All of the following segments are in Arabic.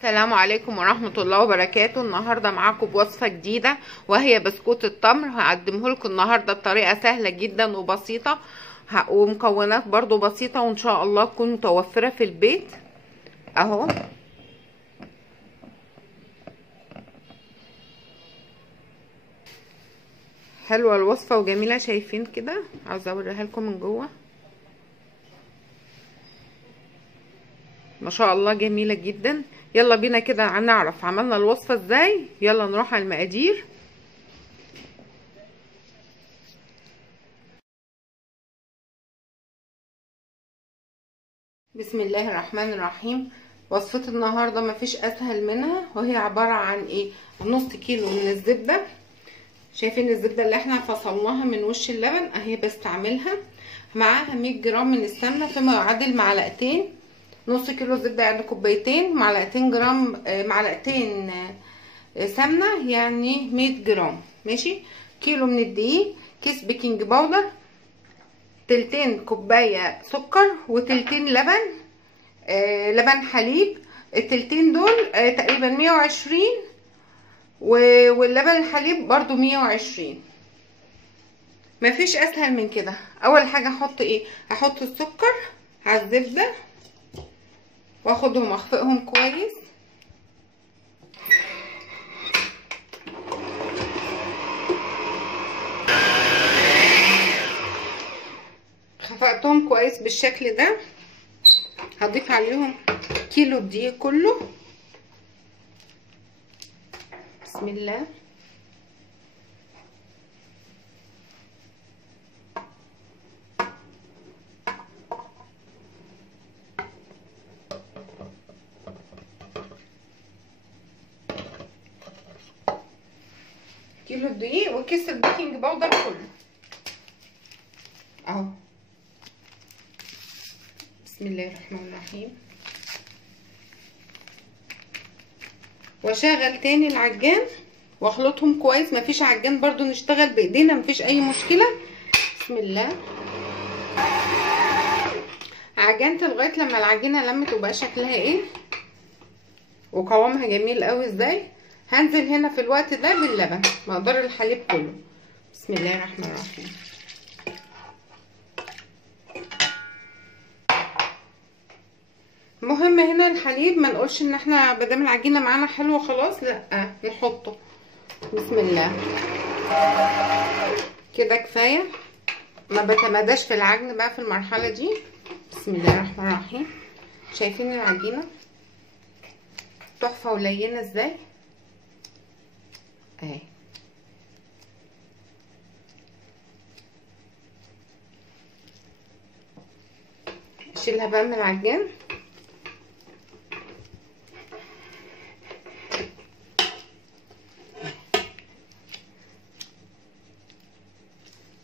السلام عليكم ورحمة الله وبركاته. النهاردة معاكم بوصفة جديدة وهي بسكوت التمر. هقدمه لكم النهاردة بطريقة سهلة جدا وبسيطة ومكونات برضو بسيطة، وان شاء الله تكون متوفرة في البيت. اهو حلوة الوصفة وجميلة، شايفين كده؟ عاوزة اوريها لكم من جوه، ما شاء الله جميلة جدا. يلا بينا كده هنعرف عملنا الوصفة ازاي. يلا نروح على المقادير. بسم الله الرحمن الرحيم. وصفة النهاردة مفيش اسهل منها، وهي عبارة عن ايه؟ نص كيلو من الزبدة. شايفين الزبدة اللي احنا فصلناها من وش اللبن اهي بستعملها. معاها 100 جرام من السمنة فيما يعادل معلقتين. نص كيلو زبدة يعني كوبايتين، معلقتين جرام معلقتين سمنة يعني 100 جرام. ماشي. كيلو من الدقيق، كيس بيكنج باودر، تلتين كوباية سكر، وتلتين لبن، لبن حليب. التلتين دول تقريبا 120، واللبن الحليب برضو 120. مفيش اسهل من كده. اول حاجة احط ايه؟ هحط السكر على الزبدة واخدهم اخفقهم كويس. خفقتهم كويس بالشكل ده. هضيف عليهم كيلو الدقيق كله. بسم الله. كيلو الدقيق وكيس البيكنج باودر كله اهو. بسم الله الرحمن الرحيم. واشغل تاني العجان واخلطهم كويس. مفيش عجان برضو نشتغل بايدينا، مفيش اي مشكله. بسم الله. عجنت لغايه لما العجينه لمت وبقى شكلها ايه وقوامها جميل قوي ازاي. هنزل هنا في الوقت ده باللبن، مقدار الحليب كله. بسم الله الرحمن الرحيم. مهم هنا الحليب، ما نقولش ان احنا مادام العجينه معانا حلوه خلاص، لا نحطه. بسم الله. كده كفايه، ما بتمداش في العجن بقى في المرحله دي. بسم الله الرحمن الرحيم. شايفين العجينه تحفه ولينه ازاي اهي. اشيلها بقى من العجان.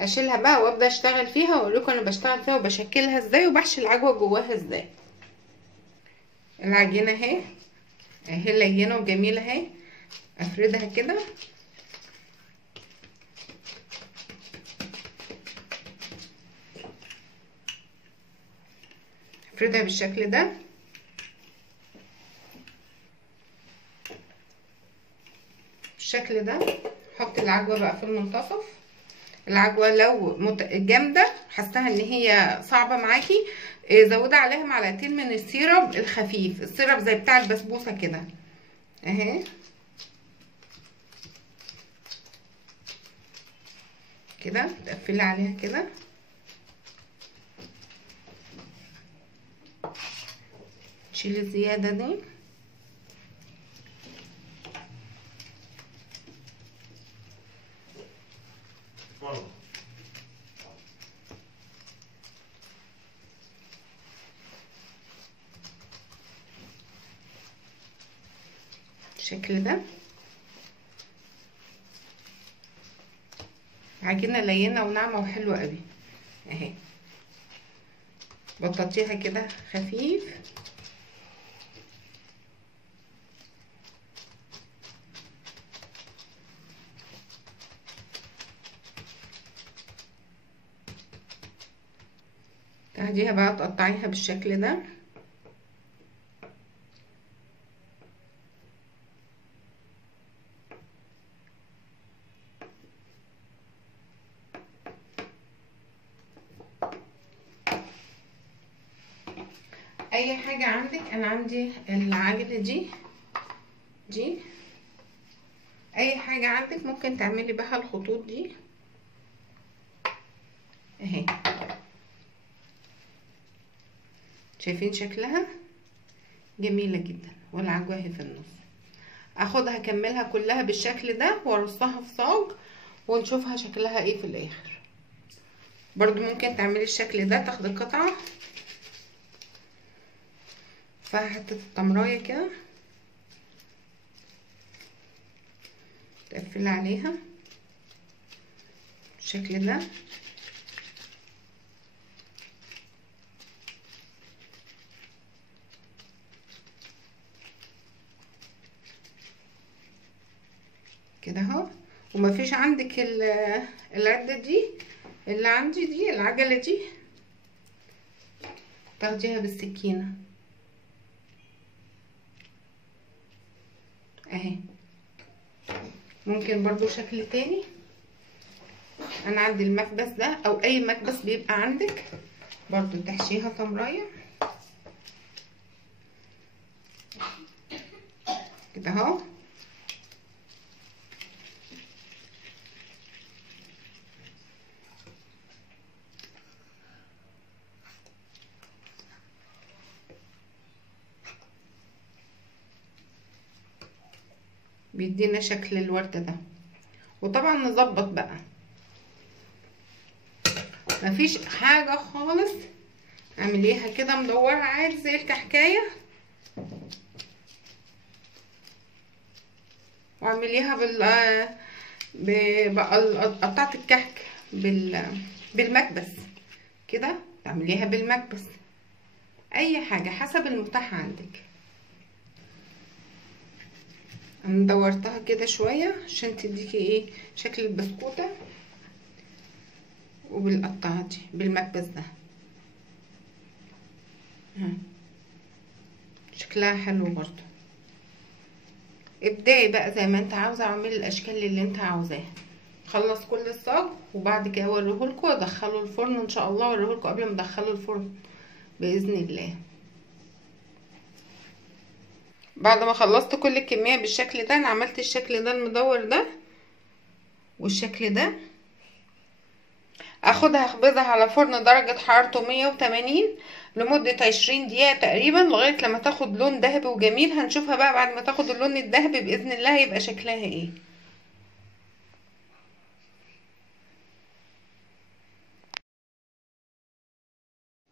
اشيلها بقى وابدا اشتغل فيها واقول لكم انا بشتغل فيها وبشكلها ازاي وبحشي العجوه جواها ازاي. العجينه اهي لينه وجميله اهي. افردها كده. افردها بالشكل ده. بالشكل ده. حط العجوه بقى في المنتصف. العجوه لو جامده حاساها ان هي صعبه معاكي، زودي عليها معلقتين من السيرب الخفيف، السيرب زي بتاع البسبوسه كده اهي. كده تقفلي عليها كده. شيلي الزياده دي. بالشكل ده. عجينه لينه وناعمه وحلوه قوي اهي. بططيها كده خفيف. تاخديها بقى تقطعيها بالشكل ده. حاجة عندك، انا عندي العجلة دي اي حاجة عندك ممكن تعملي بها الخطوط دي اهي. شايفين شكلها جميلة جدا، والعجوة اهي في النص. اخدها اكملها كلها بالشكل ده وارصها في صاج ونشوفها شكلها ايه في الاخر. برضو ممكن تعملي الشكل ده، تاخدي قطعة فيها حتة التمراية كده تقفلي عليها بالشكل ده كده اهو. ومفيش عندك العدة دي اللي عندي دي، العجلة دي، تاخديها بالسكينة اهي. ممكن برضو شكل تاني، انا عندي المكبس ده او اي مكبس بيبقى عندك برضو تحشيها تمراية كده اهو. بيدينا شكل الوردة ده. وطبعا نظبط بقى، مفيش حاجة خالص، اعمليها كده مدورة عادي زي الكحكاية، واعمليها قطعة الكحك بالمكبس كده، تعمليها بالمكبس، اي حاجة حسب المتاح عندك. انا دورتها كده شوية عشان تديكي ايه شكل البسكوتة، وبالقطعة دي بالمكبس ده شكلها حلو برضو. ابدعي بقى زي ما انت عاوزة، اعملي الاشكال اللي انت عاوزاها. خلص كل الصاج وبعد كده اوريهولكوا وادخله الفرن ان شاء الله، اوريهولكوا قبل ما ادخله الفرن باذن الله. بعد ما خلصت كل الكمية بالشكل ده، انا عملت الشكل ده المدور ده والشكل ده. اخدها اخبزها على فرن درجة حرارته 180 لمدة 20 دقيقة تقريبا، لغاية لما تاخد لون ذهبي وجميل. هنشوفها بقى بعد ما تاخد اللون الذهبي باذن الله هيبقى شكلها ايه.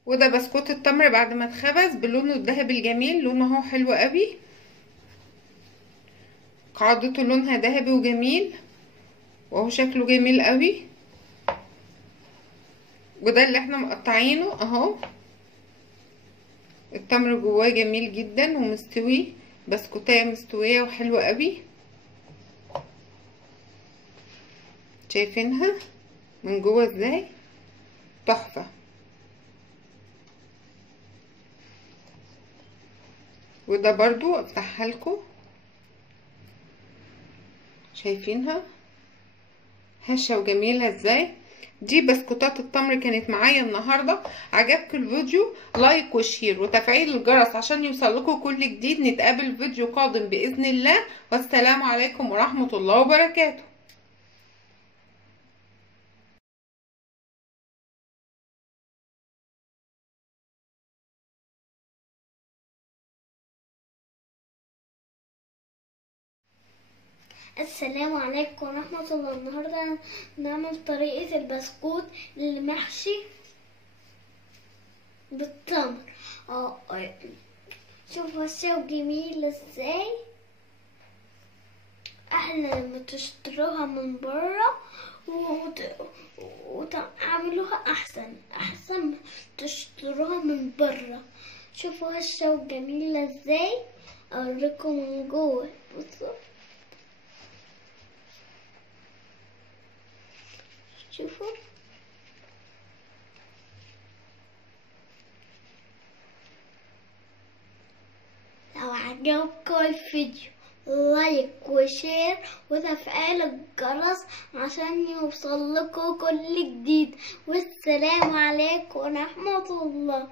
وده بسكوت التمر بعد ما اتخبز بلونه الذهبي الجميل، لونه اهو حلو قوي، قاعدته لونها ذهبي وجميل، وهو شكله جميل قوي. وده اللي احنا مقطعينه اهو، التمر جواه جميل جدا ومستوي، بسكوتايه مستويه وحلوه قوي. شايفينها من جوه ازاي تحفه. وده برضو افتحها لكم، شايفينها هشه وجميله ازاي. دي بسكوتات التمر كانت معايا النهارده. عجبكم الفيديو لايك وشير وتفعيل الجرس عشان يوصلكوا كل جديد. نتقابل في فيديو قادم باذن الله، والسلام عليكم ورحمه الله وبركاته. السلام عليكم ورحمة الله. النهاردة نعمل طريقة البسكوت اللي محشي بالتمر. شوفوا الشو جميل ازاي. احلى لما تشتروها من برا وتعملوها احسن ما تشتروها من برا. شوفوا الشو جميل ازاي، اوريكم من جوه. بصوا شوفوا. لو عجبكم الفيديو لايك وشير وتفعيل الجرس عشان يوصل لكم كل جديد. والسلام عليكم ورحمة الله.